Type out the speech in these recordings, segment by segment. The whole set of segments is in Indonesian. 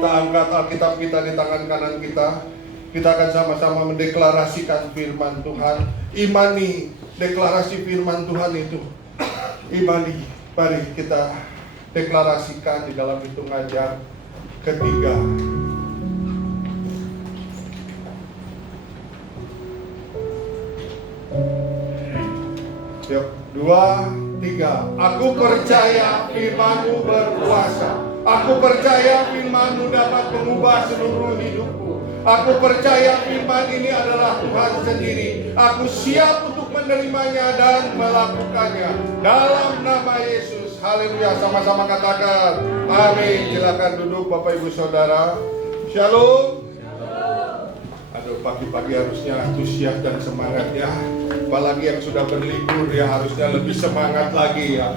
kita angkat Alkitab kita di tangan kanan kita. Kita akan sama-sama mendeklarasikan firman Tuhan. Imani deklarasi firman Tuhan itu. Imani, mari kita deklarasikan di dalam hitungan yang ketiga. Yuk, 2, 3. Aku percaya firman-Mu berkuasa. Aku percaya firman-Mu dapat mengubah seluruh hidupku. Aku percaya firman ini adalah Tuhan sendiri. Aku siap untuk menerimanya dan melakukannya. Dalam nama Yesus. Haleluya. Sama-sama katakan. Amin. Silakan duduk Bapak Ibu Saudara. Shalom. Aduh, pagi-pagi harusnya antusias dan semangat ya. Apalagi yang sudah berlibur ya harusnya lebih semangat lagi ya.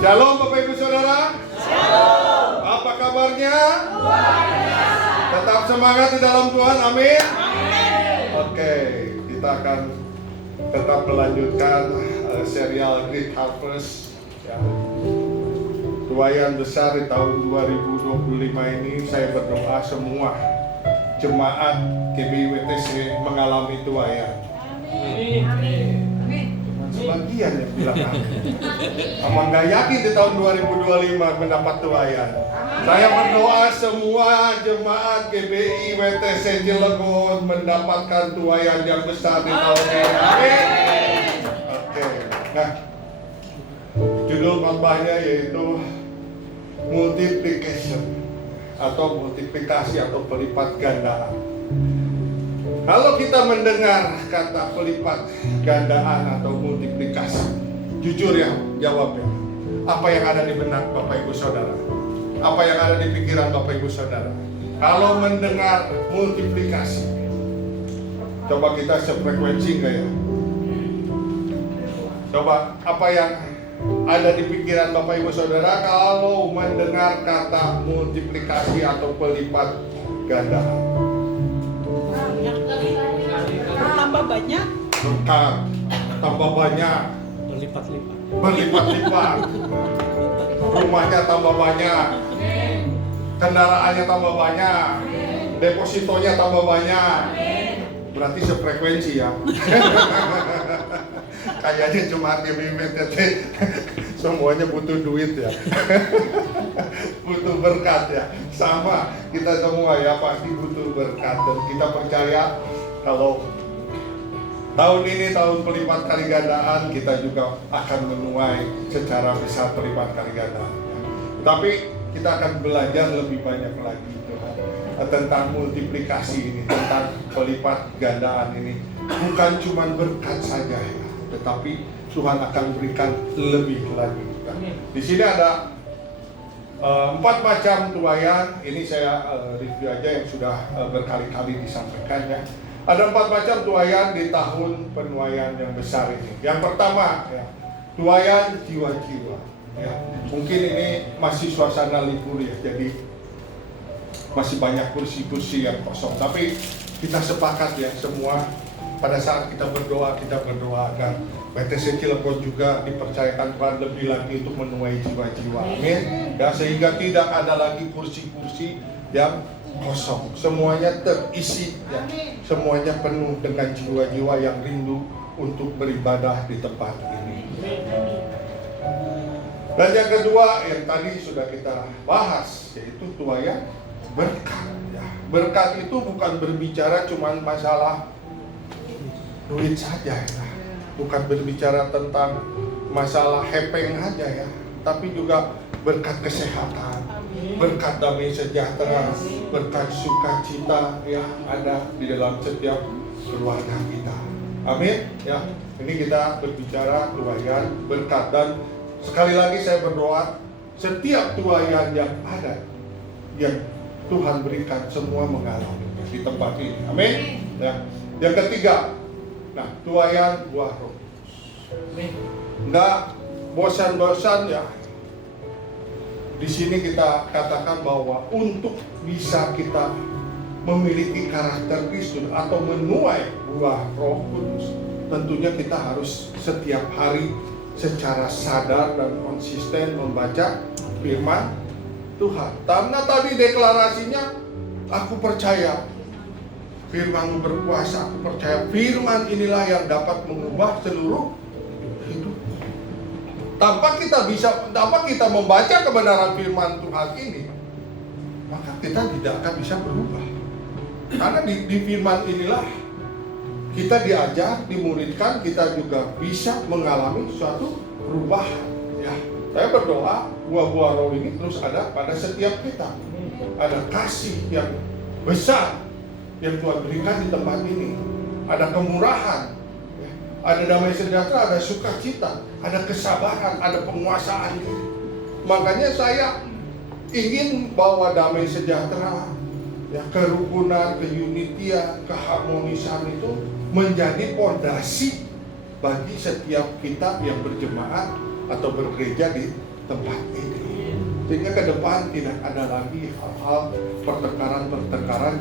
Shalom Bapak Ibu Saudara. Shalom. Apa kabarnya? Luar biasa. Tetap semangat di dalam Tuhan, amin. Amin. Oke, kita akan tetap melanjutkan serial Great Harvest ya. Tuaian besar di tahun 2025 ini. Saya berdoa semua jemaat GBI-WTC mengalami tuaian. Amin. Amin. Sebagian yang bilang amin. Nggak yakin di tahun 2025 mendapat tuaian. Saya berdoa semua jemaat GBI WTC Cilegon mendapatkan tuaian yang besar di tahun ini. Amin. Oke. Nah, judul khotbahnya yaitu multiplication atau multiplikasi atau pelipat gandaan. Kalau kita mendengar kata pelipat gandaan atau multiplikasi, jujur ya jawabnya. Apa yang ada di benak Bapak Ibu Saudara? Apa yang ada di pikiran Bapak Ibu Saudara? Kalau mendengar multiplikasi, coba kita sefrekuensi enggak ya? Coba apa yang ada di pikiran Bapak Ibu Saudara kalau mendengar kata multiplikasi atau pelipat gandaan? Tambah banyak, Berkat, tambah banyak, berlipat-lipat, rumahnya tambah banyak, kendaraannya tambah banyak, depositonya tambah banyak. Berarti sefrekuensi ya. Kayaknya cuma GBI-WTC semuanya butuh duit ya. Butuh berkat ya. Sama kita semua ya pasti butuh berkat. Dan kita percaya kalau tahun ini tahun pelipat kali gandaan, kita juga akan menuai secara besar pelipat kali gandaan. Tapi kita akan belajar lebih banyak lagi tentang multiplikasi ini, tentang pelipat gandaan ini. Bukan cuma berkat saja ya, tetapi Tuhan akan berikan lebih lagi. Di sini ada 4 macam tuaian. Ini saya review aja yang sudah berkali-kali disampaikan ya. Ada 4 macam tuaian di tahun penuaian yang besar ini. Yang pertama ya, tuaian jiwa-jiwa ya. Mungkin ini masih suasana libur ya, jadi masih banyak kursi-kursi yang kosong. Tapi kita sepakat ya semua pada saat kita berdoa agar WTC Cilegon juga dipercayakan Tuhan lebih lagi untuk menuai jiwa-jiwa. Amin. Ya, sehingga tidak ada lagi kursi-kursi yang kosong, semuanya terisi ya. Semuanya penuh dengan jiwa-jiwa yang rindu untuk beribadah di tempat ini. Dan yang kedua yang tadi sudah kita bahas yaitu tuaian berkat ya. Berkat itu bukan berbicara cuma masalah duit saja ya. Bukan berbicara tentang masalah hepeng aja ya, tapi juga berkat kesehatan, berkat damai sejahtera, berkat sukacita yang ada di dalam setiap keluarga kita. Amin ya. Ini kita berbicara tuaian berkat, dan sekali lagi saya berdoa setiap tuaian yang ada yang Tuhan berikan semua mengalami di tempat ini. Amin ya. Yang ketiga, nah, tuaian buah roh. Enggak bosan-bosan ya. Di sini kita katakan bahwa untuk bisa kita memiliki karakter Kristus atau menuai buah Roh Kudus, tentunya kita harus setiap hari secara sadar dan konsisten membaca firman Tuhan. Karena tadi deklarasinya, aku percaya firman-Mu berkuasa, aku percaya firman inilah yang dapat mengubah seluruh hidup. Tanpa kita membaca kebenaran firman Tuhan ini, maka kita tidak akan bisa berubah. Karena di firman inilah kita diajar, dimuridkan, kita juga bisa mengalami suatu perubahan. Ya, saya berdoa buah-buah roh ini terus ada pada setiap kita. Ada kasih yang besar yang Tuhan berikan di tempat ini. Ada kemurahan, ya, ada damai sejahtera, ada sukacita, ada kesabaran, ada penguasaan diri. Makanya saya ingin bawa damai sejahtera, ya, kerukunan, keunitian, keharmonisan itu menjadi fondasi bagi setiap kita yang berjemaat atau bergereja di tempat ini. Sehingga ke depan tidak ada lagi hal-hal pertengkaran-pertengkaran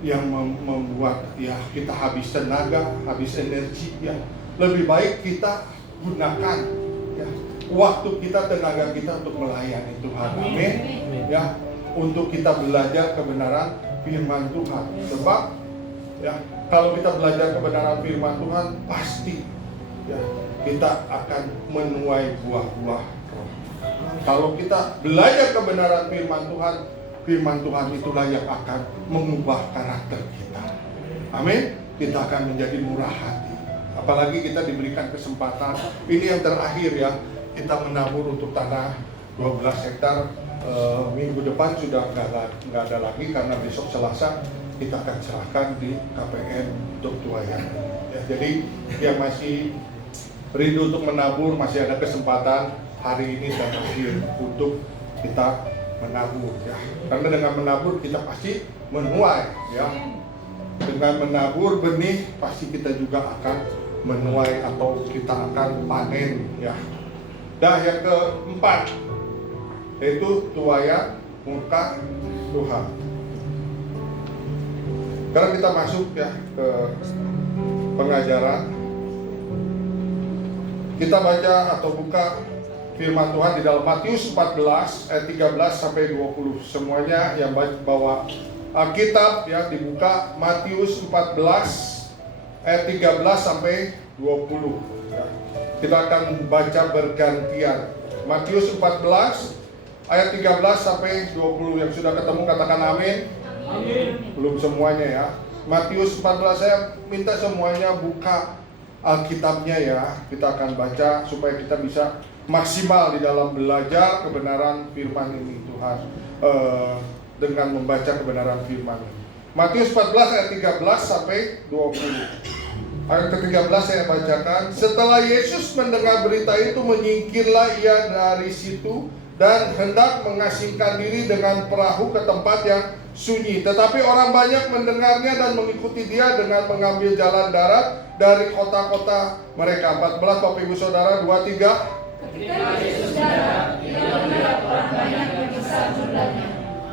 yang membuat ya kita habis tenaga, habis energi. Ya, lebih baik kita gunakan ya waktu kita, tenaga kita untuk melayani Tuhan. Amin. Ya, untuk kita belajar kebenaran firman Tuhan. Sebab ya kalau kita belajar kebenaran firman Tuhan, pasti ya kita akan menuai buah-buah roh. Kalau kita belajar kebenaran firman Tuhan itulah yang akan mengubah karakter kita. Amin. Kita akan menjadi murah hati. Apalagi kita diberikan kesempatan. Ini yang terakhir ya, kita menabur untuk tanah 12 hektar. Minggu depan sudah nggak ada lagi, karena besok Selasa kita akan serahkan di KPN untuk tuayan. Ya, jadi yang masih rindu untuk menabur, masih ada kesempatan hari ini dan akhir untuk kita menabur ya. Karena dengan menabur kita pasti menuai ya. Dengan menabur benih pasti kita juga akan menuai atau kita akan panen ya. Dan yang keempat yaitu tuayan murka Tuhan. Sekarang kita masuk ya ke pengajaran. Kita baca atau buka firman Tuhan di dalam Matius 14 ayat 13 sampai 20. Semuanya yang bawa Alkitab ya dibuka Matius 14 ayat 13 sampai 20 ya. Kita akan baca bergantian. Matius 14 ayat 13 sampai 20. Yang sudah ketemu katakan amin. Amin. Belum semuanya ya. Matius 14, saya minta semuanya buka Alkitabnya ya. Kita akan baca supaya kita bisa maksimal di dalam belajar kebenaran firman ini Tuhan, dengan membaca kebenaran firman ini. Matius 14 ayat 13 sampai 20. Ayat ke-13 saya bacakan. Setelah Yesus mendengar berita itu, menyingkirlah ia dari situ dan hendak mengasingkan diri dengan perahu ke tempat yang sunyi. Tetapi orang banyak mendengarnya dan mengikuti dia dengan mengambil jalan darat dari kota-kota mereka. 14 Bapak Ibu Saudara, 2, 3. Ketika Yesus datang, ia melihat orang banyak yang besar jumlahnya,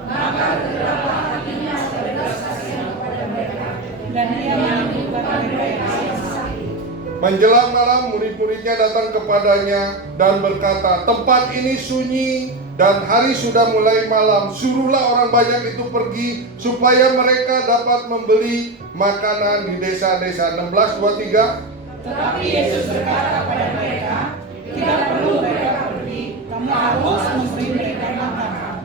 maka tergeraklah hatinya berbelas kasihan kepada mereka, dan ia menyembuhkan mereka yang sakit. Menjelang malam, murid-muridnya datang kepadanya dan berkata, tempat ini sunyi dan hari sudah mulai malam. Suruhlah orang banyak itu pergi supaya mereka dapat membeli makanan di desa-desa. 16, 2, 3. Tetapi Yesus berkata kepada mereka, tidak perlu mereka pergi, kamu harus memberi mereka makan.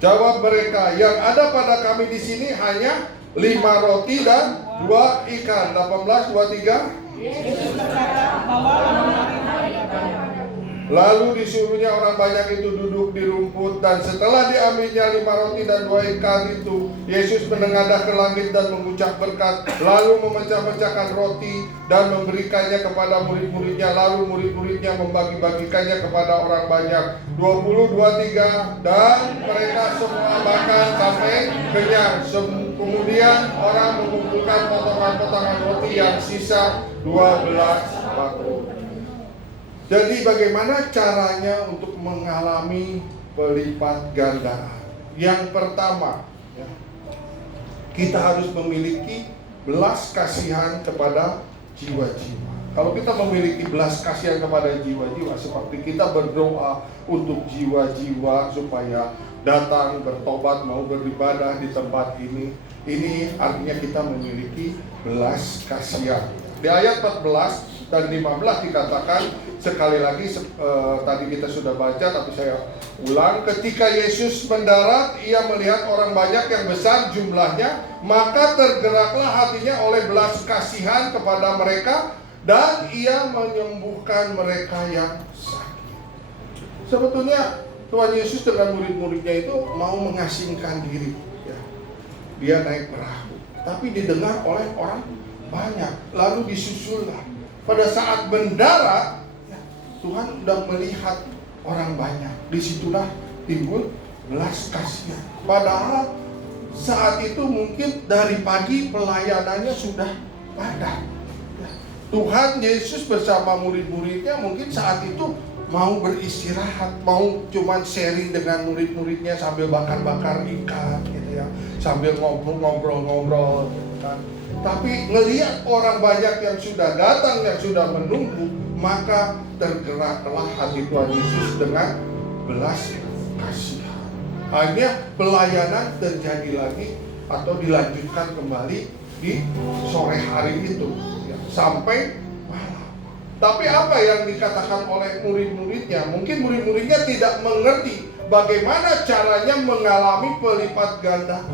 Jawab mereka, yang ada pada kami di sini hanya 5 roti dan 2 ikan. 18, 2, 3. Yesus berkata, bawalah mereka padaku. Lalu disuruhnya orang banyak itu duduk di rumput, dan setelah diambilnya 5 roti dan 2 ikan itu, Yesus menengadah ke langit dan mengucap berkat, lalu memecah-mecahkan roti dan memberikannya kepada murid-muridnya, lalu murid-muridnya membagi-bagikannya kepada orang banyak. 20, 2, 3. Dan mereka semua makan sampai kenyang. Kemudian orang mengumpulkan potongan-potongan roti yang sisa 12 batu. Jadi bagaimana caranya untuk mengalami pelipat gandaan? Yang pertama, ya, kita harus memiliki belas kasihan kepada jiwa-jiwa. Kalau kita memiliki belas kasihan kepada jiwa-jiwa, seperti kita berdoa untuk jiwa-jiwa supaya datang bertobat mau beribadah di tempat ini artinya kita memiliki belas kasihan. Di ayat 14 dan 15 dikatakan sekali lagi, tadi kita sudah baca tapi saya ulang, ketika Yesus mendarat, ia melihat orang banyak yang besar jumlahnya, maka tergeraklah hatinya oleh belas kasihan kepada mereka, dan ia menyembuhkan mereka yang sakit. Sebetulnya Tuhan Yesus dengan murid-muridnya itu mau mengasingkan diri, ya. Dia naik perahu, tapi didengar oleh orang banyak, lalu disusullah. Pada saat mendarat, ya, Tuhan sudah melihat orang banyak. Disitulah timbul belas kasihan. Padahal saat itu mungkin dari pagi pelayanannya sudah padat. Ya. Tuhan Yesus bersama murid-muridnya mungkin saat itu mau beristirahat, mau cuman sharing dengan murid-muridnya sambil bakar-bakar ikan gitu ya, sambil ngobrol-ngobrol gitu kan. Tapi ngelihat orang banyak yang sudah datang, yang sudah menunggu, maka tergeraklah hati Tuhan Yesus dengan belas kasihan. Akhirnya pelayanan terjadi lagi atau dilanjutkan kembali di sore hari itu ya, sampai malam. Tapi apa yang dikatakan oleh murid-muridnya? Mungkin murid-muridnya tidak mengerti bagaimana caranya mengalami pelipat ganda,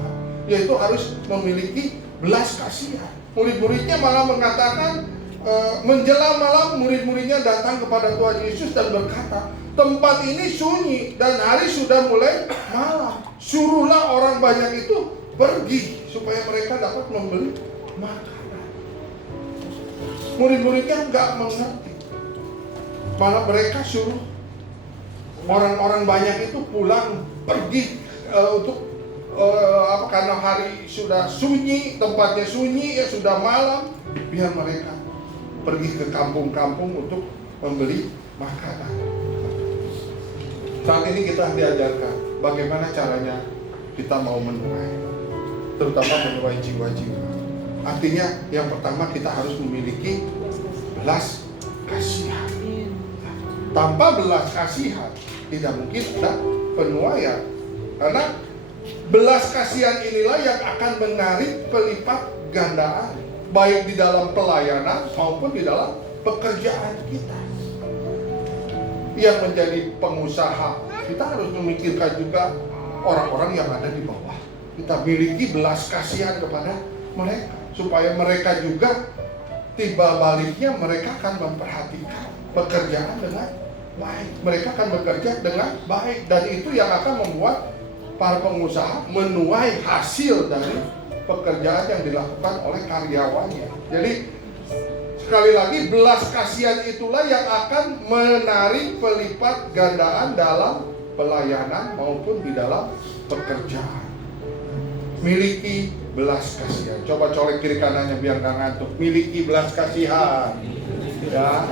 yaitu harus memiliki belas kasihan. Murid-muridnya malah mengatakan, menjelang malam murid-muridnya datang kepada Tuhan Yesus dan berkata, tempat ini sunyi dan hari sudah mulai malam. Suruhlah orang banyak itu pergi supaya mereka dapat membeli makanan. Murid-muridnya nggak mengerti. Malah mereka suruh orang-orang banyak itu pulang pergi untuk karena hari sudah sunyi, tempatnya sunyi, ya sudah malam, biar mereka pergi ke kampung-kampung untuk membeli makanan. Saat ini kita diajarkan bagaimana caranya kita mau menuai, terutama menuai jiwa-jiwa. Artinya yang pertama kita harus memiliki belas kasihan. Tanpa belas kasihan tidak mungkin ada penuaian, karena belas kasihan inilah yang akan menarik pelipat gandaan, baik di dalam pelayanan maupun di dalam pekerjaan kita. Yang menjadi pengusaha, kita harus memikirkan juga orang-orang yang ada di bawah. Kita miliki belas kasihan kepada mereka, supaya mereka juga tiba baliknya mereka akan memperhatikan pekerjaan dengan baik. Mereka akan bekerja dengan baik, dan itu yang akan membuat para pengusaha menuai hasil dari pekerjaan yang dilakukan oleh karyawannya. Jadi sekali lagi, belas kasihan itulah yang akan menarik pelipat gandaan dalam pelayanan maupun di dalam pekerjaan. Miliki belas kasihan. Coba colek kiri kanannya biar nggak ngantuk. Miliki belas kasihan, ya.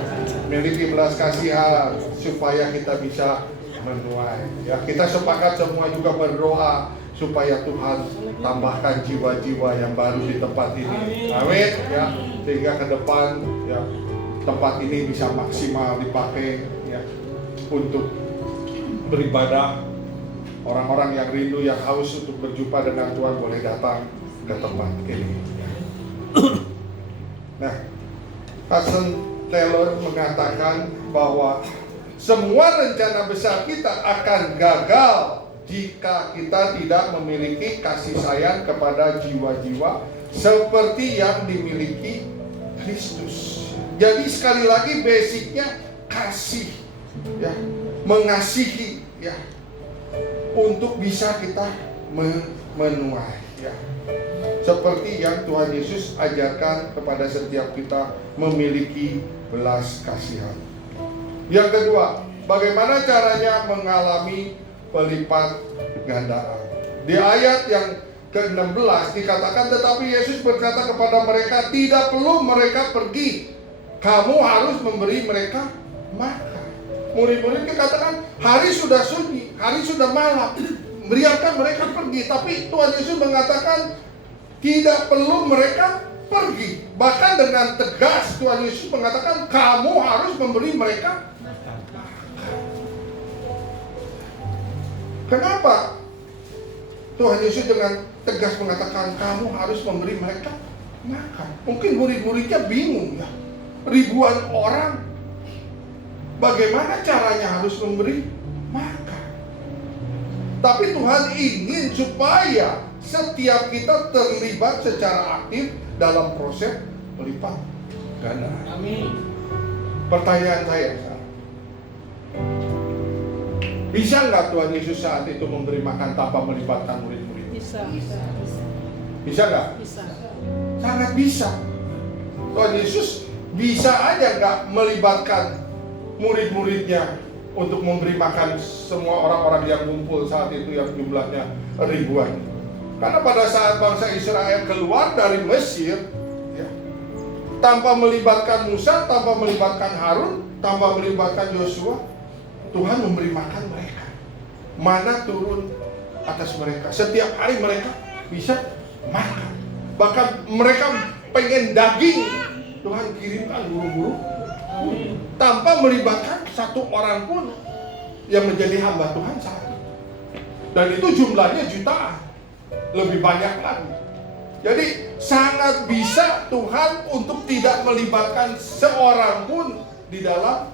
Miliki belas kasihan supaya kita bisa menuai. Ya, kita sepakat semua juga berdoa supaya Tuhan tambahkan jiwa-jiwa yang baru di tempat ini. Amin. Ya, sehingga ke depan ya tempat ini bisa maksimal dipakai ya untuk beribadah. Orang-orang yang rindu, yang haus untuk berjumpa dengan Tuhan boleh datang ke tempat ini. Nah, Hudson Taylor mengatakan bahwa semua rencana besar kita akan gagal jika kita tidak memiliki kasih sayang kepada jiwa-jiwa seperti yang dimiliki Kristus. Jadi sekali lagi basicnya kasih, ya, mengasihi, ya, untuk bisa kita menuai, ya. Seperti yang Tuhan Yesus ajarkan kepada setiap kita memiliki belas kasihan. Yang kedua, bagaimana caranya mengalami pelipat gandaan? Di ayat yang ke-16 dikatakan, tetapi Yesus berkata kepada mereka, tidak perlu mereka pergi, kamu harus memberi mereka makan. Murid-murid dikatakan, hari sudah sunyi, hari sudah malam, biarkan mereka pergi. Tapi Tuhan Yesus mengatakan, tidak perlu mereka pergi. Bahkan dengan tegas Tuhan Yesus mengatakan kamu harus memberi mereka makan. Kenapa Tuhan Yesus dengan tegas mengatakan kamu harus memberi mereka makan? Mungkin murid-muridnya bingung ya. Ribuan orang, bagaimana caranya harus memberi makan? Tapi Tuhan ingin supaya setiap kita terlibat secara aktif dalam proses melipat ganda. Amin. Pertanyaan saya sekarang, bisa nggak Tuhan Yesus saat itu memberi makan tanpa melibatkan murid-murid? Bisa. Bisa nggak? Bisa. Sangat bisa. Tuhan Yesus bisa aja nggak melibatkan murid-muridnya untuk memberi makan semua orang-orang yang kumpul saat itu yang jumlahnya ribuan. Karena pada saat bangsa Israel keluar dari Mesir, ya, tanpa melibatkan Musa, tanpa melibatkan Harun, tanpa melibatkan Yosua, Tuhan memberi makan mereka. Mana turun atas mereka. Setiap hari mereka bisa makan. Bahkan mereka pengen daging, Tuhan kirimkan buru-buru tanpa melibatkan satu orang pun yang menjadi hamba Tuhan saat itu. Dan itu jumlahnya jutaan, lebih banyak lagi. Jadi sangat bisa Tuhan untuk tidak melibatkan seorang pun di dalam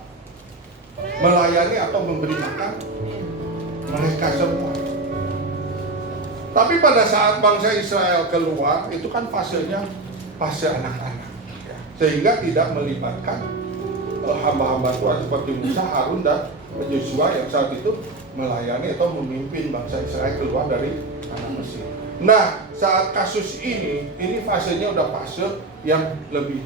melayani atau memberi makan mereka semua. Tapi pada saat bangsa Israel keluar, itu kan fasenya fase anak-anak, ya. Sehingga tidak melibatkan hamba-hamba Tuhan seperti Musa, Harun, dan Yosua yang saat itu melayani atau memimpin bangsa Israel keluar dari tanah Mesir. Nah, saat kasus ini fasenya udah fase yang lebih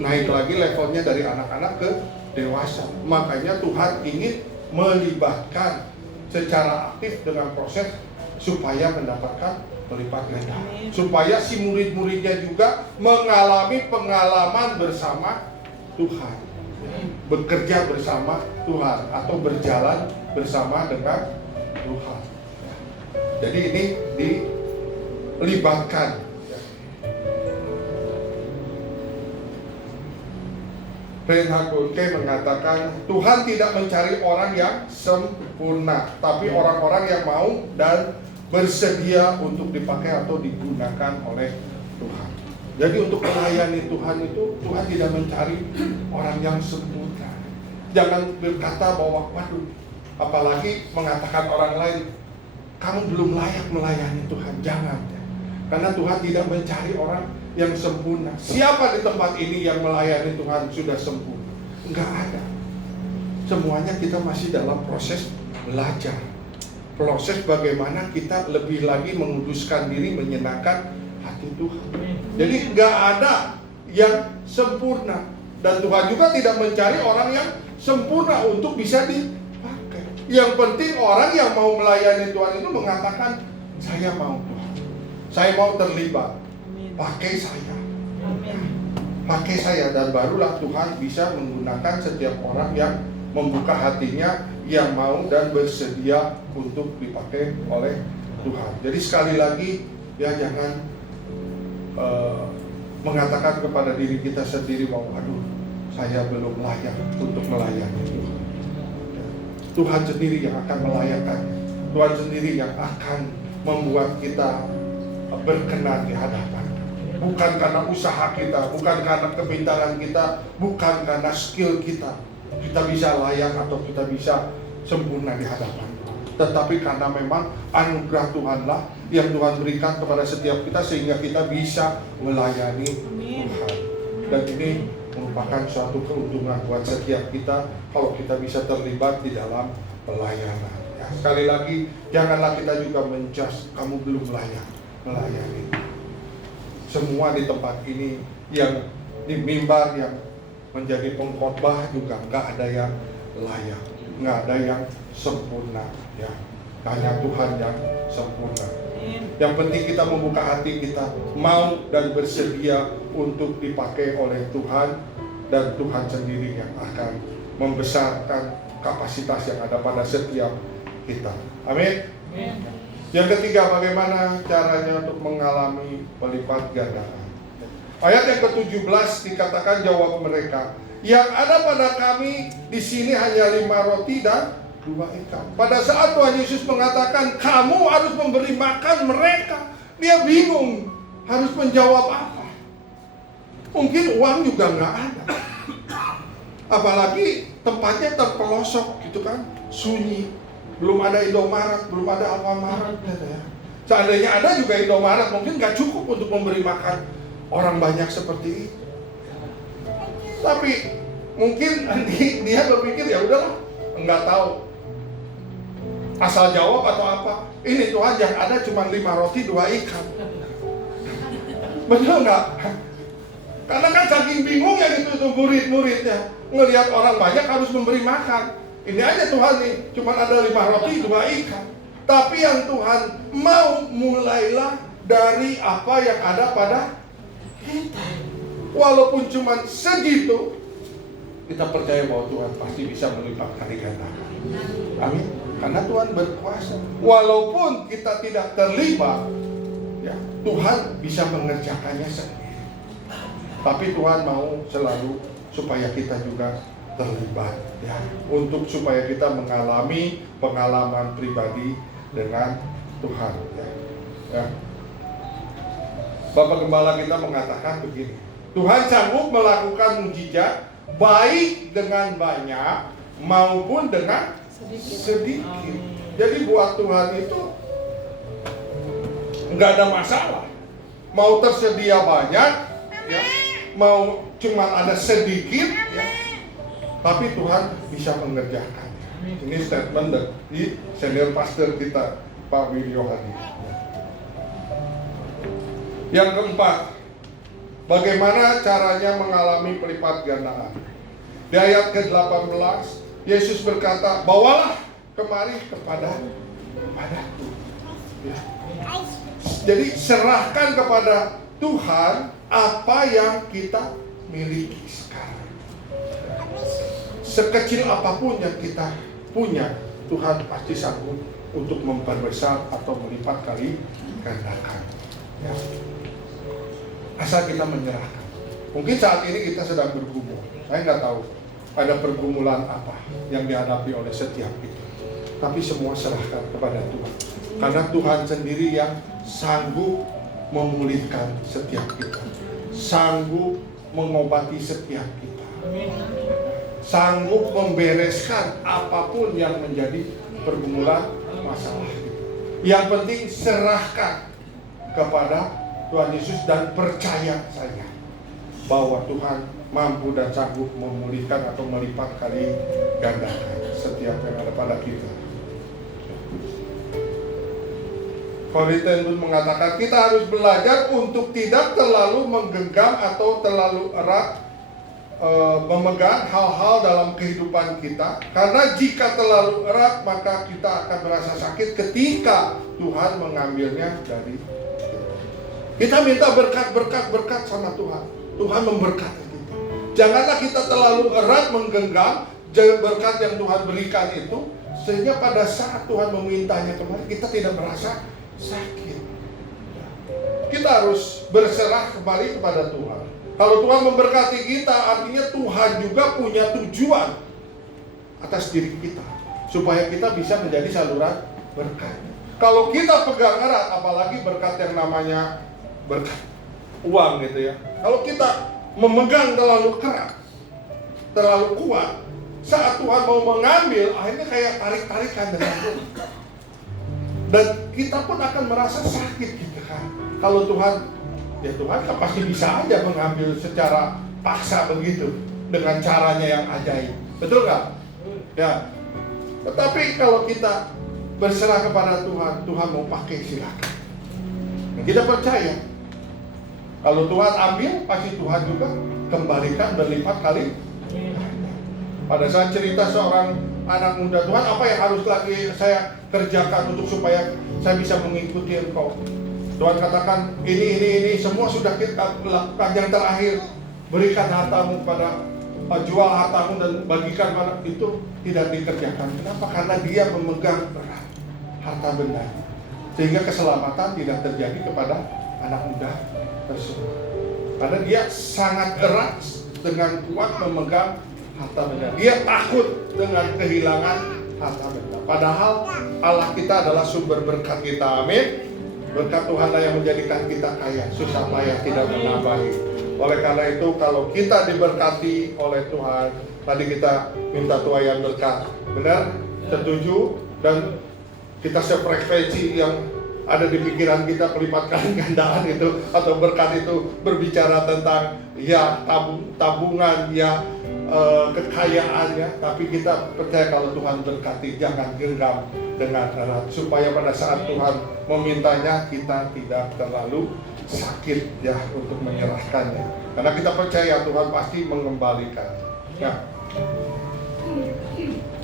naik lagi levelnya dari anak-anak ke dewasa. Makanya Tuhan ingin melibatkan secara aktif dengan proses supaya mendapatkan melipat ganda. Supaya si murid-muridnya juga mengalami pengalaman bersama Tuhan, bekerja bersama Tuhan atau berjalan bersama dengan Tuhan. Jadi ini dilibatkan. Reinhard Bonnke mengatakan Tuhan tidak mencari orang yang sempurna, tapi orang-orang yang mau dan bersedia untuk dipakai atau digunakan oleh Tuhan. Jadi untuk melayani Tuhan itu Tuhan tidak mencari orang yang sempurna. Jangan berkata bahwa waduh, apalagi mengatakan orang lain kamu belum layak melayani Tuhan. Jangan. Karena Tuhan tidak mencari orang yang sempurna. Siapa di tempat ini yang melayani Tuhan sudah sempurna? Enggak ada. Semuanya kita masih dalam proses belajar. Proses bagaimana kita lebih lagi menguduskan diri, menyenangkan hati Tuhan. Jadi enggak ada yang sempurna. Dan Tuhan juga tidak mencari orang yang sempurna untuk bisa dipakai. Yang penting orang yang mau melayani Tuhan itu mengatakan, saya mau Tuhan, saya mau terlibat, pakai saya, pakai saya. Dan barulah Tuhan bisa menggunakan setiap orang yang membuka hatinya, yang mau dan bersedia untuk dipakai oleh Tuhan. Jadi sekali lagi ya, jangan mengatakan kepada diri kita sendiri bahwa aduh, saya belum layak untuk melayani Tuhan. Tuhan sendiri yang akan melayakkan. Tuhan sendiri yang akan membuat kita berkenan di hadapan. Bukan karena usaha kita, bukan karena kepintaran kita, bukan karena skill kita bisa layak atau kita bisa sempurna di hadapan. Tetapi karena memang anugerah Tuhanlah yang Tuhan berikan kepada setiap kita sehingga kita bisa melayani Tuhan. Dan ini merupakan suatu keuntungan buat setiap kita kalau kita bisa terlibat di dalam pelayanan. Ya, sekali lagi, janganlah kita juga menjudge kamu belum layak melayani. Semua di tempat ini yang di mimbar yang menjadi pengkhotbah juga nggak ada yang layak, nggak ada yang sempurna, ya. Hanya Tuhan yang sempurna. Yang penting kita membuka hati kita, mau dan bersedia untuk dipakai oleh Tuhan, dan Tuhan sendiri yang akan membesarkan kapasitas yang ada pada setiap kita. Amin. Yang ketiga, bagaimana caranya untuk mengalami pelipat gandaan? Ayat yang ke-17 dikatakan jawab mereka, yang ada pada kami di sini hanya 5 roti dan 2 ikan. Pada saat Tuhan Yesus mengatakan kamu harus memberi makan mereka, dia bingung harus menjawab apa. Mungkin uang juga nggak ada, apalagi tempatnya terpelosok gitu kan, sunyi, belum ada Indomaret, belum ada Alfamaret gitu ya. Seandainya ada juga Indomaret, mungkin nggak cukup untuk memberi makan orang banyak seperti itu. Tapi mungkin dia berpikir ya udahlah, nggak tahu, asal jawab atau apa. Ini Tuhan yang ada cuma 5 roti 2 ikan. Betul nggak? Karena kan saking bingungnya gitu tuh murid-muridnya, ngelihat orang banyak harus memberi makan. Ini aja Tuhan nih, cuma ada 5 roti 2 ikan. Tapi yang Tuhan mau, mulailah dari apa yang ada pada kita. Walaupun cuma segitu, kita percaya bahwa Tuhan pasti bisa melipat kali ganda. Amin. Karena Tuhan berkuasa. Walaupun kita tidak terlibat, ya, Tuhan bisa mengerjakannya sendiri. Tapi Tuhan mau selalu supaya kita juga terlibat, ya, untuk supaya kita mengalami pengalaman pribadi dengan Tuhan. Ya. Bapak Gembala kita mengatakan begini, Tuhan sanggup melakukan mukjizat baik dengan banyak maupun dengan sedikit. Jadi buat Tuhan itu nggak ada masalah. Mau tersedia banyak, ya, mau cuma ada sedikit, ya, tapi Tuhan bisa mengerjakan. Ini statement dari senior pastor kita, Pak Wiryo Hadi. Yang keempat, bagaimana caranya mengalami pelipat gandaan? Di ayat ke-18, Yesus berkata, bawalah kemari kepadaku. Ya. Jadi serahkan kepada Tuhan apa yang kita miliki sekarang. Sekecil apapun yang kita punya, Tuhan pasti sanggup untuk memperbesar atau melipat kali gandakan. Ya. Asal kita menyerahkan. Mungkin saat ini kita sedang bergumul. Saya nggak tahu ada pergumulan apa yang dihadapi oleh setiap kita. Tapi semua serahkan kepada Tuhan. Karena Tuhan sendiri yang sanggup memulihkan setiap kita, sanggup mengobati setiap kita, sanggup membereskan apapun yang menjadi pergumulan masalah kita. Yang penting serahkan kepada Tuhan Yesus dan percaya saja bahwa Tuhan mampu dan sanggup memulihkan atau melipat kali gandakan setiap yang ada pada kita. Korintus mengatakan kita harus belajar untuk tidak terlalu menggenggam atau terlalu erat memegang hal-hal dalam kehidupan kita. Karena jika terlalu erat maka kita akan merasa sakit ketika Tuhan mengambilnya dari kita. Kita minta berkat sama Tuhan. Tuhan memberkati kita. Janganlah kita terlalu erat menggenggam berkat yang Tuhan berikan itu, sehingga pada saat Tuhan memintanya kembali kita tidak merasa sakit. Kita harus berserah kembali kepada Tuhan. Kalau Tuhan memberkati kita, artinya Tuhan juga punya tujuan atas diri kita, supaya kita bisa menjadi saluran berkat. Kalau kita pegang erat, apalagi berkat yang namanya berkat uang gitu ya. Kalau kita memegang terlalu keras, terlalu kuat, saat Tuhan mau mengambil, akhirnya kayak tarik-tarikan dengan Tuhan. Dan kita pun akan merasa sakit gitu kan. Kalau Tuhan, ya Tuhan kan pasti bisa aja mengambil secara paksa begitu, dengan caranya yang ajaib. Betul nggak? Ya. Tetapi kalau kita berserah kepada Tuhan, Tuhan mau pakai silakan. Dan kita percaya, kalau Tuhan ambil, pasti Tuhan juga kembalikan berlipat kali. Pada saat cerita seorang anak muda, Tuhan apa yang harus lagi saya kerjakan untuk supaya saya bisa mengikuti Engkau? Tuhan katakan ini semua sudah kita lakukan. Yang terakhir, berikan hartamu kepada, jual hartamu dan bagikan pada, itu tidak dikerjakan. Kenapa? Karena dia memegang erat harta benda, sehingga keselamatan tidak terjadi kepada anak muda tersebut. Karena dia sangat erat dengan kuat memegang harta benda. Dia takut dengan kehilangan harta benda. Padahal Allah kita adalah sumber berkat kita. Amin. Berkat Tuhanlah yang menjadikan kita kaya, susah payah tidak menambahi. Oleh karena itu, kalau kita diberkati oleh Tuhan, tadi kita minta tuaian berkat. Benar? Setuju? Dan kita sefrekuensi yang ada di pikiran kita, pelipat kali gandaan itu atau berkat itu berbicara tentang ya tabungan, ya kekayaan, ya. Tapi kita percaya kalau Tuhan berkati, jangan genggam dengan erat, supaya pada saat Tuhan memintanya kita tidak terlalu sakit ya untuk menyerahkannya. Karena kita percaya Tuhan pasti mengembalikan. Nah,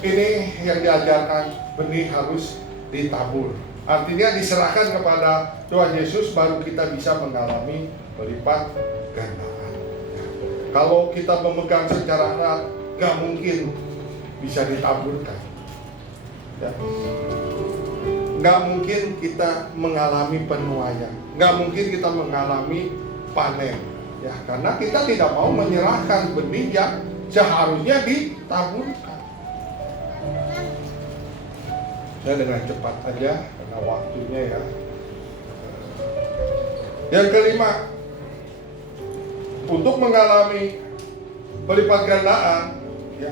ini yang diajarkan, benih harus ditabur. Artinya diserahkan kepada Tuhan Yesus, baru kita bisa mengalami berlipat gandaan. Kalau kita memegang secara erat, gak mungkin bisa ditaburkan. Ya. Gak mungkin kita mengalami penuaian, gak mungkin kita mengalami panen. Ya, karena kita tidak mau menyerahkan benih yang seharusnya ditaburkan. Saya dengan cepat aja karena waktunya ya. Yang kelima, untuk mengalami berlipat gandaan, ya.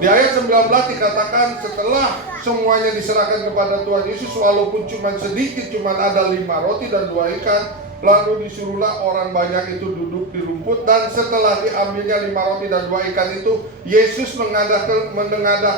Di ayat 19 dikatakan setelah semuanya diserahkan kepada Tuhan Yesus, walaupun cuma sedikit, cuma ada 5 roti dan 2 ikan, lalu disuruhlah orang banyak itu duduk di rumput, dan setelah diambilnya 5 roti dan 2 ikan itu, Yesus menengadah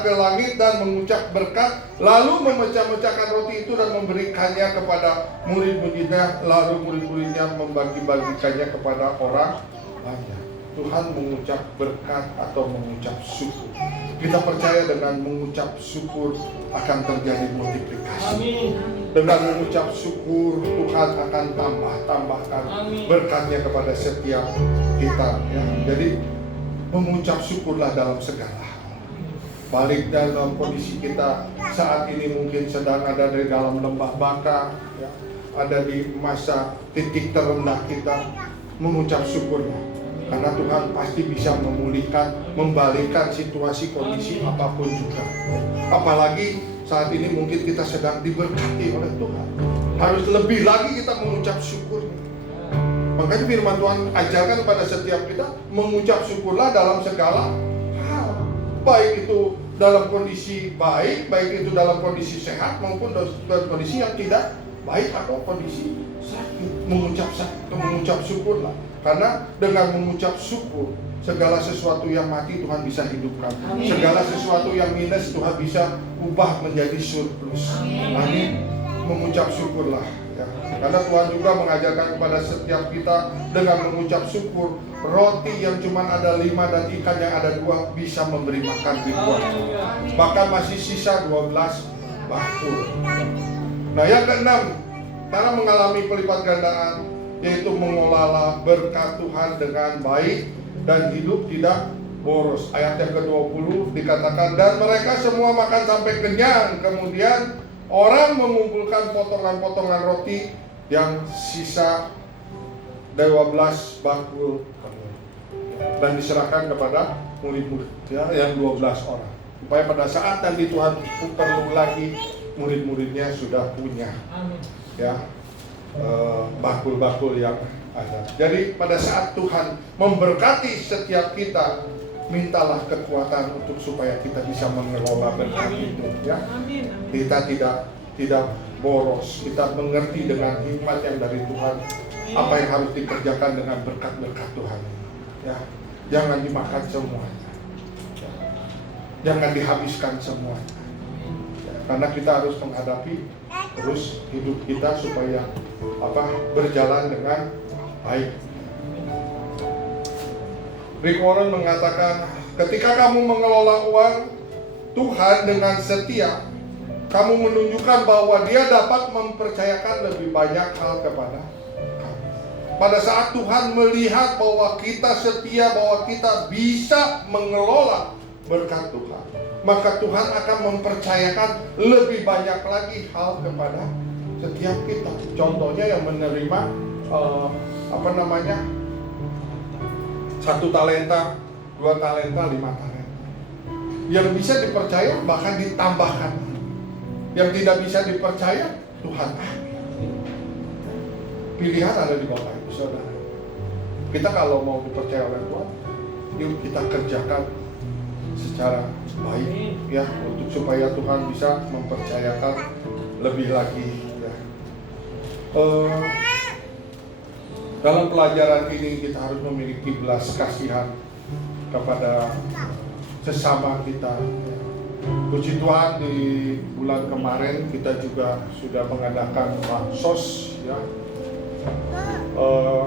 ke langit dan mengucap berkat, lalu memecah-mecahkan roti itu dan memberikannya kepada murid-muridnya, lalu murid-muridnya membagi-bagikannya kepada orang banyak. Tuhan mengucap berkat atau mengucap syukur. Kita percaya dengan mengucap syukur akan terjadi multiplikasi. Amin. Dengan mengucap syukur, Tuhan akan tambahkan berkatnya kepada setiap kita. Ya. Jadi mengucap syukurlah dalam segala hal. Balik dalam kondisi kita saat ini mungkin sedang ada di dalam lembah baka, ya. Ada di masa titik terendah kita, mengucap syukurnya. Karena Tuhan pasti bisa memulihkan, membalikkan situasi kondisi apapun juga. Apalagi saat ini mungkin kita sedang diberkati oleh Tuhan. Harus lebih lagi kita mengucap syukur. Makanya firman Tuhan ajarkan kepada setiap kita, mengucap syukurlah dalam segala hal. Baik itu dalam kondisi baik, baik itu dalam kondisi sehat, maupun dalam kondisi yang tidak baik atau kondisi sakit. Mengucap syukurlah. Karena dengan mengucap syukur, segala sesuatu yang mati Tuhan bisa hidupkan. Amin. Segala sesuatu yang minus Tuhan bisa ubah menjadi surplus. Amin. Mengucap syukurlah ya. Karena Tuhan juga mengajarkan kepada setiap kita dengan mengucap syukur, roti yang cuma ada 5 dan ikan yang ada 2 bisa memberi makan ribuan. Bahkan masih sisa 12 bakul. Nah, yang keenam, cara mengalami pelipat gandaan, yaitu mengelola berkat Tuhan dengan baik dan hidup tidak boros. Ayat yang ke-20 dikatakan, dan mereka semua makan sampai kenyang. Kemudian orang mengumpulkan potongan-potongan roti yang sisa 12 bakul dan diserahkan kepada murid-murid ya, yang 12 orang. Supaya pada saat nanti Tuhan perlu lagi, murid-muridnya sudah punya ya bakul-bakul yang ada. Jadi pada saat Tuhan memberkati setiap kita, mintalah kekuatan untuk supaya kita bisa mengelola berkat itu ya. Kita tidak boros, kita mengerti dengan hikmat yang dari Tuhan apa yang harus dikerjakan dengan berkat-berkat Tuhan ya. Jangan dimakan semuanya ya. Jangan dihabiskan semuanya ya. Karena kita harus menghadapi terus hidup kita supaya berjalan dengan baik. Rick Warren mengatakan, ketika kamu mengelola uang Tuhan dengan setia, kamu menunjukkan bahwa Dia dapat mempercayakan lebih banyak hal kepada kamu. Pada saat Tuhan melihat bahwa kita setia, bahwa kita bisa mengelola berkat Tuhan, maka Tuhan akan mempercayakan lebih banyak lagi hal kepada setiap kita. Contohnya yang menerima 1 talenta, 2 talenta, 5 talenta. Yang bisa dipercaya bahkan ditambahkan. Yang tidak bisa dipercaya, Tuhan ambil. Pilihan ada di Bapak Ibu Saudara. Kita kalau mau dipercaya oleh Tuhan, yuk kita kerjakan secara baik ya, untuk supaya Tuhan bisa mempercayakan lebih lagi ya. Dalam pelajaran ini kita harus memiliki belas kasihan kepada sesama kita ya. Puji Tuhan, di bulan kemarin kita juga sudah mengadakan bansos ya.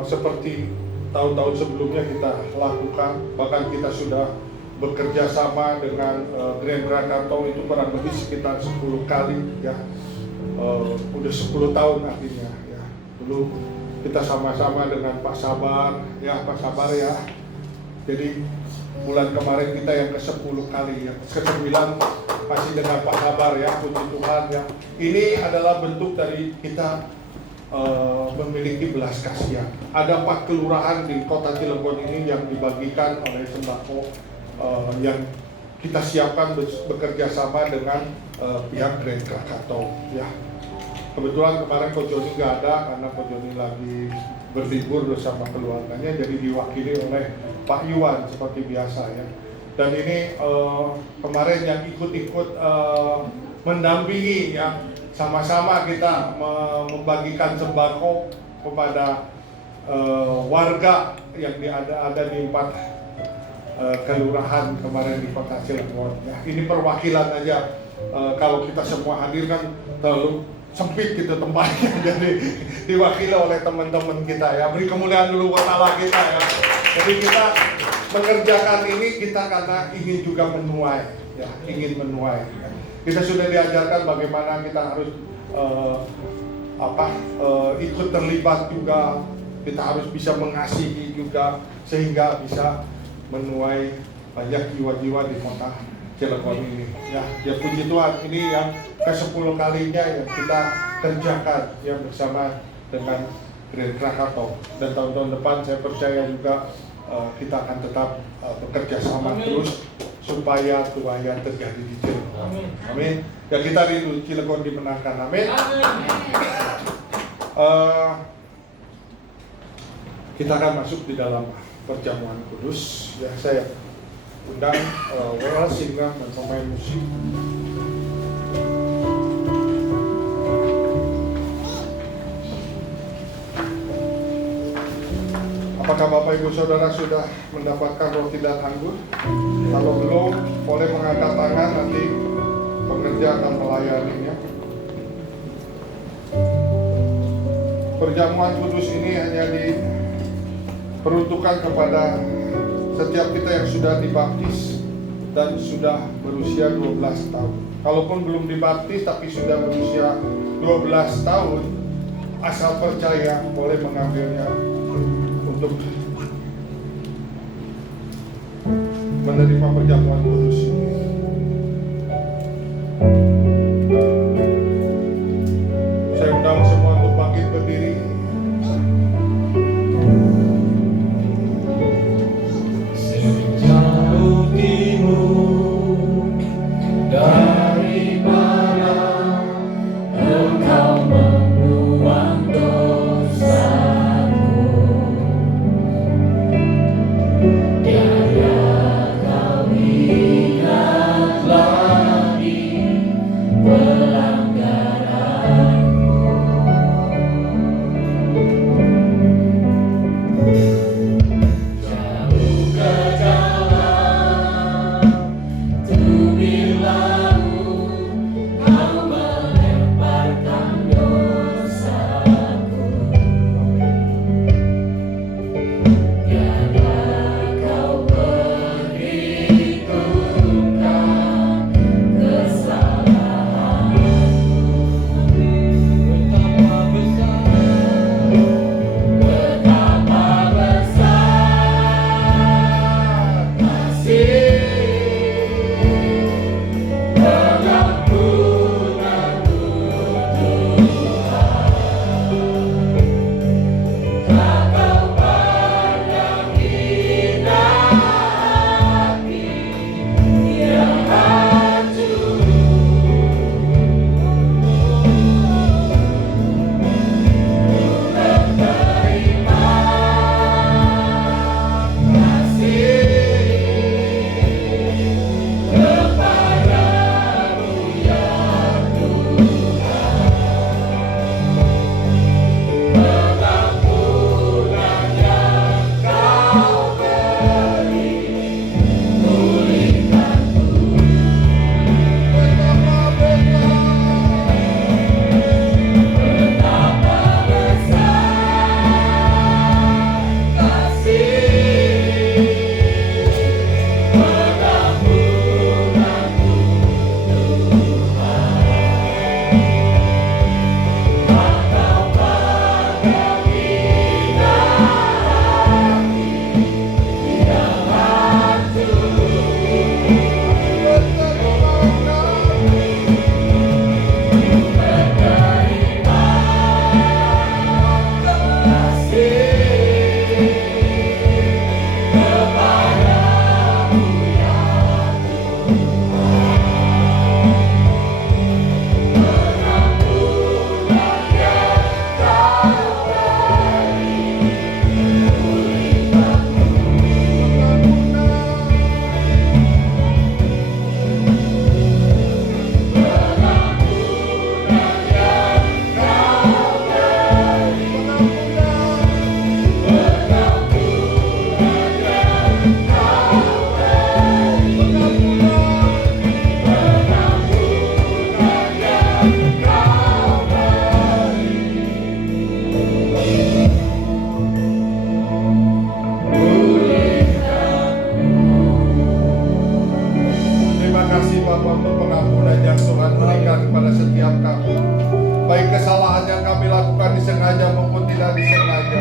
Seperti tahun-tahun sebelumnya kita lakukan, bahkan kita sudah bekerja sama dengan Grand Krakatau itu kurang lebih sekitar 10 kali ya. Udah 10 tahun akhirnya ya. Dulu kita sama-sama dengan Pak Sabar ya, Pak Sabar ya. Jadi bulan kemarin kita yang ke-10 kali ya, ke-9 masih dengan Pak Sabar ya, puji Tuhan ya. Ini adalah bentuk dari kita memiliki belas kasihan. Ada 4 kelurahan di kota Cilegon ini yang dibagikan oleh sembako yang kita siapkan bekerja sama dengan pihak Grand Krakatau ya. Kebetulan kemarin Ko Joni nggak ada karena Ko Joni lagi berlibur bersama keluarganya, jadi diwakili oleh Pak Yuwan seperti biasa ya. Dan ini kemarin yang ikut-ikut mendampingi ya, sama-sama kita membagikan sembako kepada warga yang ada di 4 kelurahan kemarin di kota Cilegon ya. Ini perwakilan aja, kalau kita semua hadir kan terlalu sempit gitu tempatnya, jadi diwakili oleh teman-teman kita ya. Beri kemuliaan dulu buat Allah kita ya. Jadi kita mengerjakan ini kita karena ingin juga menuai ya, ingin menuai ya. Kita sudah diajarkan bagaimana kita harus ikut terlibat juga, kita harus bisa mengasihi juga sehingga bisa menuai banyak jiwa-jiwa di kota Cilegon ini ya. Ya puji Tuhan, ini yang ke-10 kalinya yang kita kerjakan ya bersama dengan Grand Krakatau, dan tahun-tahun depan saya percaya juga kita akan tetap bekerja sama terus supaya tuayan terjadi di Cilegon. Amin. Ya kita rindu Cilegon dimenangkan. Amin. Kita akan masuk di dalam perjamuan kudus ya. Saya undang Wara Singa dan pemain musik. Apakah Bapak Ibu Saudara sudah mendapatkan roti dan anggur? Kalau belum, boleh mengangkat tangan, nanti pekerja akan melayaninya. Perjamuan kudus ini hanya diperuntukkan kepada setiap kita yang sudah dibaptis dan sudah berusia 12 tahun. Kalaupun belum dibaptis tapi sudah berusia 12 tahun, asal percaya boleh mengambilnya untuk menerima perjamuan kudus ini. Saya undang semua untuk bangkit berdiri. Sejauh timur dari mana Engkau membuang dosaku, tiada kau ingat lagi. bukan disengaja maupun tidak disengaja.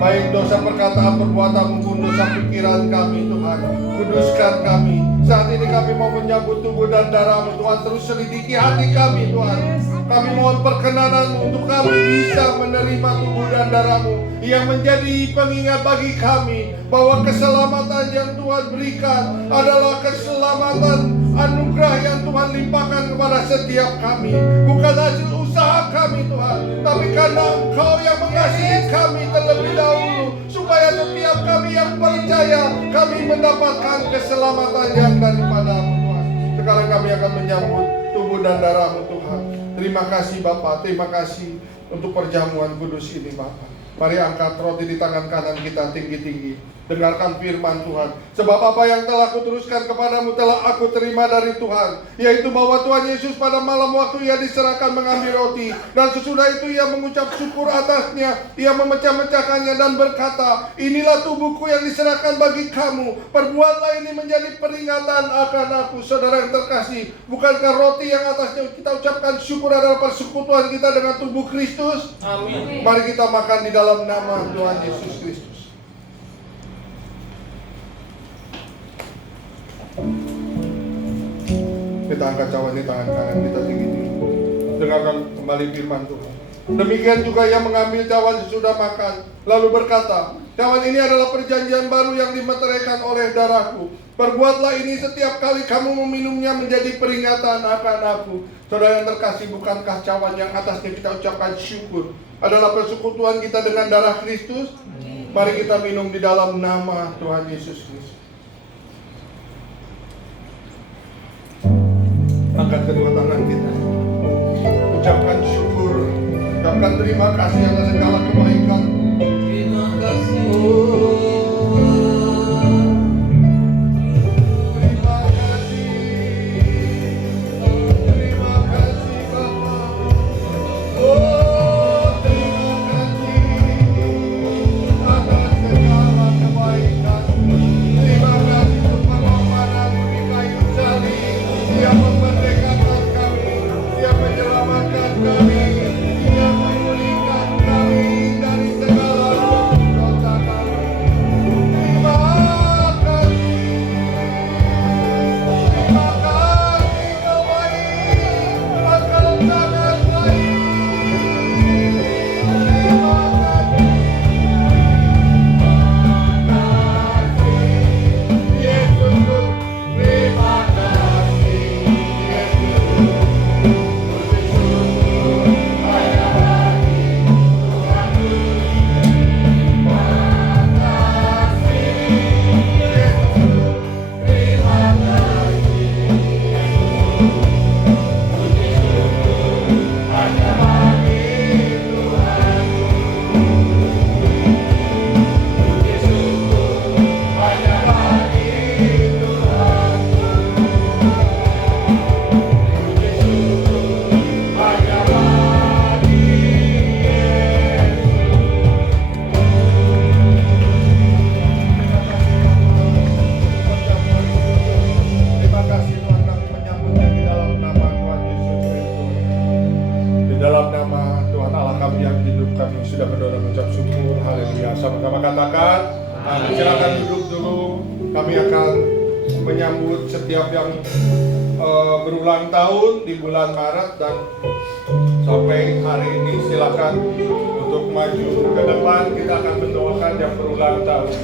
Baik dosa perkataan, perbuatan maupun dosa pikiran kami Tuhan. Kuduskan kami. Saat ini kami mau menyambut tubuh dan darah-Mu Tuhan. Terus selidiki hati kami Tuhan. Kami mohon perkenanan untuk kami bisa menerima tubuh dan darah-Mu yang menjadi pengingat bagi kami bahwa keselamatan yang Tuhan berikan adalah keselamatan anugerah yang Tuhan limpahkan kepada setiap kami. Bukan hasil usaha kami Tuhan, tapi karena Engkau yang mengasihi kami terlebih dahulu, supaya setiap kami yang percaya kami mendapatkan keselamatan yang daripada-Mu Tuhan. Sekarang kami akan menyambut tubuh dan darah-Mu Tuhan. Terima kasih Bapa, terima kasih untuk perjamuan kudus ini Bapa. Mari angkat roti di tangan kanan kita tinggi-tinggi. Dengarkan firman Tuhan. Sebab apa yang telah kuteruskan kepadamu telah aku terima dari Tuhan, yaitu bahwa Tuhan Yesus pada malam waktu Ia diserahkan mengambil roti, dan sesudah itu Ia mengucap syukur atasnya. Ia memecah-mecahkannya dan berkata, inilah tubuhku yang diserahkan bagi kamu. Perbuatlah ini menjadi peringatan akan aku. Saudara yang terkasih, bukankah roti yang atasnya kita ucapkan syukur adalah persekutuan kita dengan tubuh Kristus? Amin. Mari kita makan di dalam nama Tuhan Yesus Kristus. Kita angkat cawan di tangan kanan kita tinggi-tinggi. Dengarkan kembali firman Tuhan. Demikian juga Ia mengambil cawan sesudah makan, lalu berkata, cawan ini adalah perjanjian baru yang dimeteraikan oleh darahku. Perbuatlah ini setiap kali kamu meminumnya menjadi peringatan akan aku. Saudara yang terkasih, bukankah cawan yang atasnya kita ucapkan syukur adalah persekutuan kita dengan darah Kristus? Mari kita minum di dalam nama Tuhan Yesus Kristus. Angkat kedua tangan kita, ucapkan syukur, ucapkan terima kasih atas segala kebaikan. Terima kasih. Terima kasih Bapa. Oh, terima kasih atas segala kebaikan. Terima kasih untuk pengorbanan-Mu di kayu salib. Dia memerdekakan kami, Dia menyelamatkan kami, Dia memulihkan kami dari segala dosa kami. Terima kasih, terima kasih Kau baik, Engkau sangat baik. Terima kasih, Yesus. Terima kasih, Yesus. Terima kasih Tuhan, kami menyambutnya di dalam nama Tuhan Yesus Kristus. Di dalam nama Tuhan Allah kami yang hidup, kami sudah berdoa mengucap syukur. Haleluya. Sama-sama katakan amin. Silakan duduk dulu. Kami akan menyambut setiap yang berulang tahun di bulan Maret, dan sampai hari ini silakan untuk maju ke depan. Kita akan mendoakan yang berulang tahun.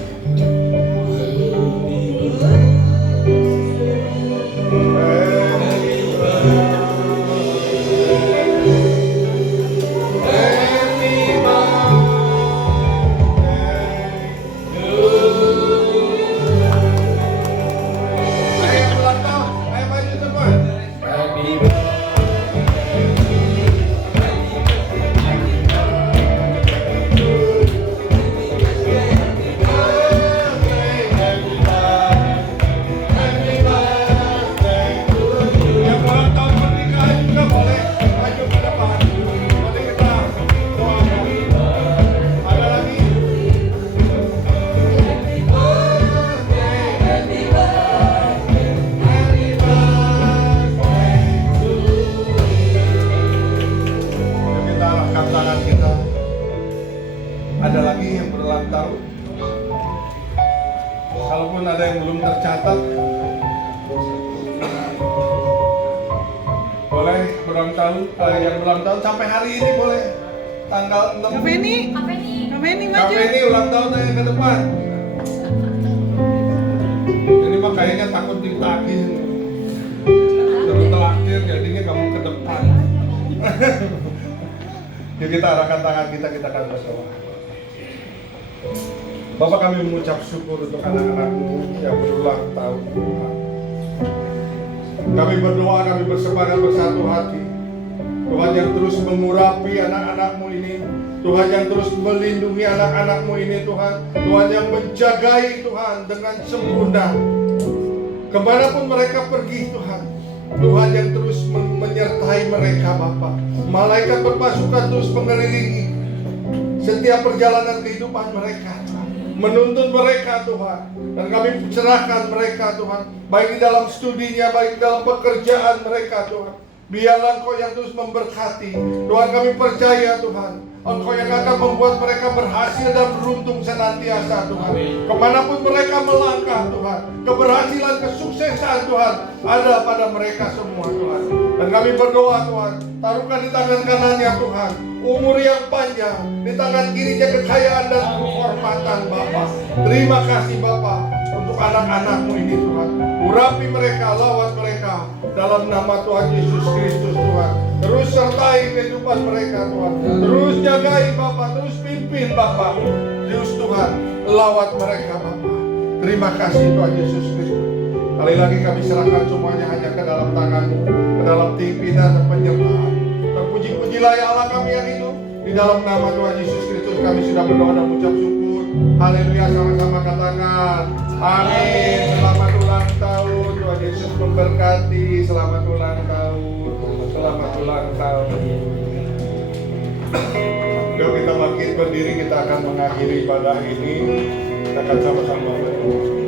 Ada lagi yang berulang tahun? Kalaupun ada yang belum tercatat, boleh berulang tahun, yang berulang tahun sampai hari ini boleh. Tanggal 6 Kak Feni, Kak Feni maju. Kafe ini ulang tahunnya yang ke depan. Ini mah kayaknya takut ditagih. Terus terakhir jadinya kamu ke depan. Yuk kita arahkan tangan kita akan berdoa. Bapak, kami mengucap syukur untuk anak-anakmu yang berulang tahun Tuhan. Kami berdoa, kami bersepakat bersatu hati. Tuhan yang terus mengurapi anak-anakmu ini, Tuhan yang terus melindungi anak-anakmu ini, Tuhan. Tuhan yang menjagai Tuhan dengan sempurna. Kemanapun mereka pergi, Tuhan. Tuhan yang terus menyertai mereka, Bapa. Malaikat berpasukan terus mengelilingi setiap perjalanan kehidupan mereka, Tuhan. Menuntun mereka, Tuhan. Dan kami serahkan mereka, Tuhan. Baik di dalam studinya, baik di dalam pekerjaan mereka, Tuhan. Biarlah Engkau yang terus memberkati. Tuhan, kami percaya, Tuhan, Engkau yang akan membuat mereka berhasil dan beruntung senantiasa, Tuhan. Kemanapun mereka melangkah, Tuhan, keberhasilan, kesuksesan, Tuhan, ada pada mereka semua, Tuhan. Dan kami berdoa, Tuhan, taruhkan di tangan kanannya, Tuhan, umur yang panjang, di tangan kirinya kekayaan dan kehormatan, Bapa. Terima kasih, Bapa, untuk anak-anakmu ini, Tuhan. Urapi mereka, lawat mereka, dalam nama Tuhan Yesus Kristus, Tuhan. Terus sertai kehidupan mereka, Tuhan. Terus jagai, Bapa. Terus pimpin, Bapa. Terus, Tuhan, lawat mereka, Bapa. Terima kasih, Tuhan Yesus Kristus. Kali lagi kami serahkan semuanya hanya ke dalam tangan-Mu, ke dalam pimpinan dan penyertaan. Terpuji-pujilah ya Allah kami yang hidup. Di dalam nama Tuhan Yesus Kristus kami sudah berdoa dan mengucap syukur. Haleluya, sama-sama katakan amin. Selamat ulang tahun, Tuhan Yesus memberkati. Selamat ulang tahun. Selamat ulang tahun. Yuk kita bangkit berdiri, kita akan mengakhiri ibadah ini. Kita akan sama-sama berdoa.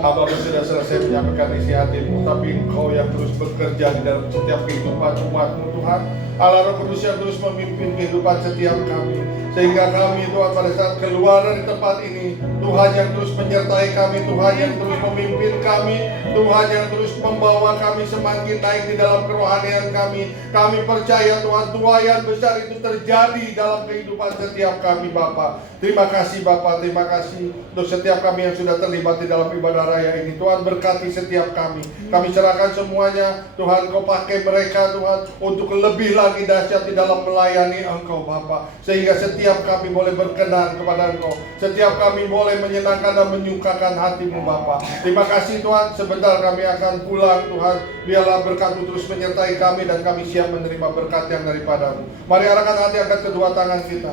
Hamba sudah selesai menyampaikan isi hatimu, tapi Engkau yang terus bekerja di dalam setiap kehidupan umat-Mu, Tuhan. Allah Roh Kudus yang terus memimpin kehidupan setiap kami, sehingga kami, Tuhan, pada saat keluar dari tempat ini, Tuhan yang terus menyertai kami, Tuhan yang terus memimpin kami, Tuhan yang terus membawa kami semakin naik di dalam kerohanian kami. Kami percaya, Tuhan, tuaian besar itu terjadi dalam kehidupan setiap kami, Bapa. Terima kasih, Bapa. Terima kasih untuk setiap kami yang sudah terlibat di dalam ibadah raya ini. Tuhan, berkati setiap kami. Kami serahkan semuanya, Tuhan. Kau pakai mereka, Tuhan, untuk lebih lagi dahsyat di dalam melayani Engkau, Bapa. Sehingga setiap kami boleh berkenan kepada Engkau. Setiap kami boleh menyenangkan dan menyukakan hati-Mu, Bapa. Terima kasih, Tuhan. Sebentar kami akan pulang, Tuhan. Biarlah berkat-Mu terus menyertai kami dan kami siap menerima berkat yang daripada-Mu. Mari arahkan hati, angkat kedua tangan kita.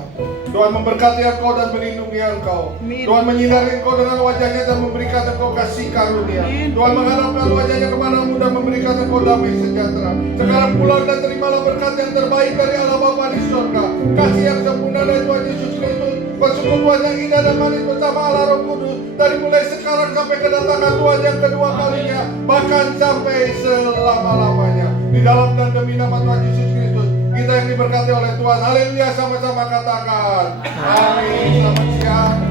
Tuhan memberkati Engkau dan melindungi Engkau. Tuhan menyinari Engkau dengan wajahnya dan memberikan Engkau kasih karunia. Tuhan mengharapkan wajahnya kepadamu dan memberikan Engkau damai sejahtera. Sekarang pulang dan terimalah berkat yang terbaik dari Allah Bapa di surga. Kasih yang sempurna dari Tuhan Yesus Kristus, persekutuan yang indah dan manis bersama Allah Roh Kudus dari mulai sekarang sampai kedatangan Tuhan yang kedua kalinya, bahkan sampai selama-lamanya. Di dalam dan demi nama Tuhan Yesus Kristus, kita yang diberkati oleh Tuhan. Haleluya, sama-sama katakan amin. Selamat siang.